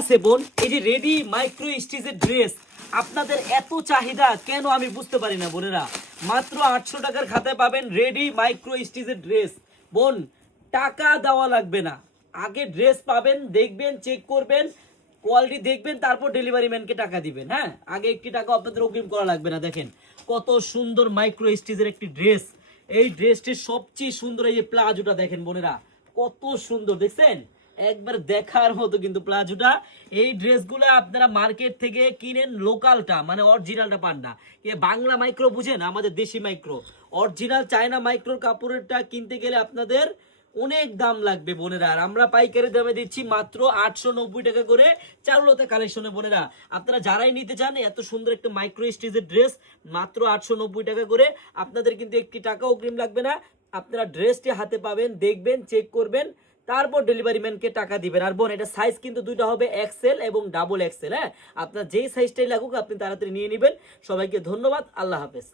আছে বোন, এই যে রেডি মাইক্রো স্টিচের ড্রেস আপনাদের এত চাহিদা কেন আমি বুঝতে পারি না বোনেরা। মাত্র 800 টাকার খাতায় পাবেন রেডি মাইক্রো স্টিচের ড্রেস। বোন, টাকা দেওয়া লাগবে না, আগে ড্রেস পাবেন, দেখবেন, চেক করবেন, কোয়ালিটি দেখবেন, তারপর ডেলিভারি ম্যানকে টাকা দিবেন। হ্যাঁ, আগে একটি টাকা আপনাদের অগ্রিম করা লাগবে না। দেখেন কত সুন্দর মাইক্রো স্টিচের একটি ড্রেস। এই ড্রেসটির সবচেয়ে সুন্দর এই যে প্লাজোটা দেখেন বোনেরা, কত সুন্দর দেখছেন, একবার দেখার মতো কিন্তু প্লাজোটা। এই ড্রেসগুলো আপনারা মার্কেট থেকে কিনেন, লোকালটা মানে অরিজিনালটা পান না। বাংলা মাইক্রো বুঝেন, আমাদের দেশি মাইক্রো, অরিজিনাল চায়না মাইক্রোর কাপড়েরটা কিনতে গেলে আপনাদের অনেক দাম লাগবে বোনেরা। আর আমরা পাইকারি দামে দিচ্ছি মাত্র 890 টাকা করে চারুলতা কালেকশনে। বোনেরা, আপনারা যারাই নিতে চান এত সুন্দর একটা মাইক্রো স্টিচের ড্রেস মাত্র 890 টাকা করে, আপনাদের কিন্তু একটি টাকা অগ্রিম লাগবে না। আপনারা ড্রেসটি হাতে পাবেন, দেখবেন, চেক করবেন, তারপর ডেলিভারি ম্যানকে টাকা দিবেন। আর বোন, এটা সাইজ কিন্তু দুইটা হবে, এক্সেল এবং ডাবল এক্সেল। হ্যাঁ, আপনার যেই সাইজটাই লাগুক আপনি তাড়াতাড়ি নিয়ে নেবেন। সবাইকে ধন্যবাদ, আল্লাহ হাফেজ।